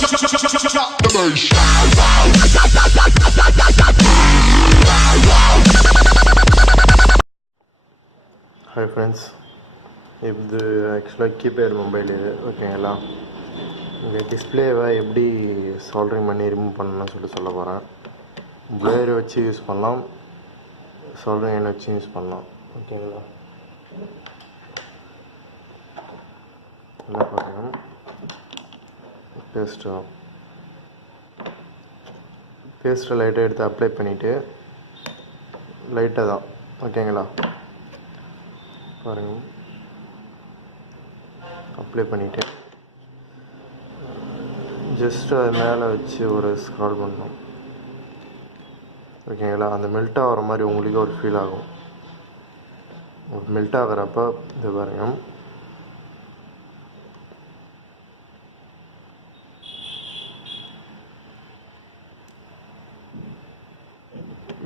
Hi friends, இது ஆக்சுவலாக keypad mobile இது ஓகேங்களா. இந்த டிஸ்பிளேவை எப்படி சால்ட்ரிங் பண்ணி ரிமூவ் பண்ணணும்னு சொல்ல போகிறேன். ப்ளேயர் வச்சு யூஸ் பண்ணலாம், சால்ட்ரிங் அயர்ன் வச்சு யூஸ் பண்ணலாம் ஓகேங்களா. என்ன பார்க்கணும், பேஸ்ட்டை லைட்டாக எடுத்து அப்ளை பண்ணிவிட்டு லைட்டாக தான் ஓகேங்களா பாருங்கள், அப்ளை பண்ணிவிட்டு ஜஸ்ட்டு அது மேலே வச்சு ஒரு ஸ்க்ரால் பண்ணணும் ஓகேங்களா. அந்த மெல்ட் ஆகிற மாதிரி உங்களுக்கு ஒரு ஃபீல் ஆகும். மெல்ட் ஆகிறப்ப இது பாருங்கள்,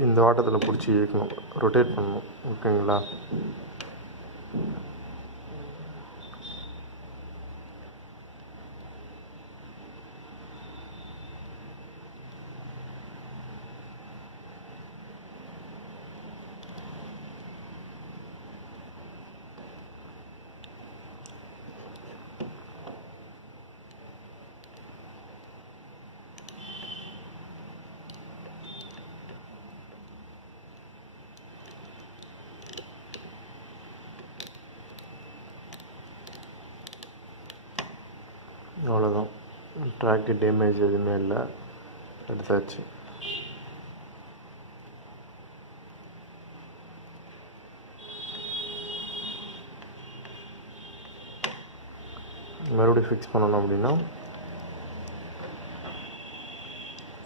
இந்த வாட்டத்தில் பிடிச்சி இழுக்கணும், ரொட்டேட் பண்ணணும் ஓகேங்களா. அவ்வளோதான், ட்ராக்கு டேமேஜ் எதுவுமே இல்லை, எடுத்தாச்சு. மறுபடியும் ஃபிக்ஸ் பண்ணணும் அப்படின்னா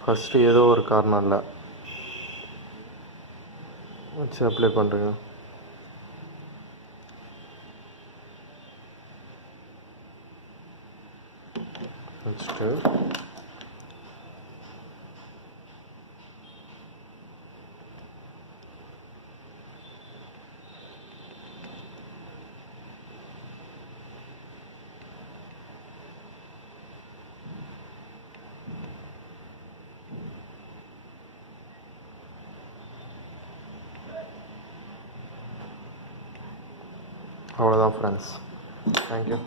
ஃபஸ்ட்டு ஏதோ ஒரு கார்னரில் வச்சு அப்ளை பண்ணுறேங்க. வச்சுட்டு அவ்வளோதான் ஃப்ரெண்ட்ஸ், தேங்க்யூ.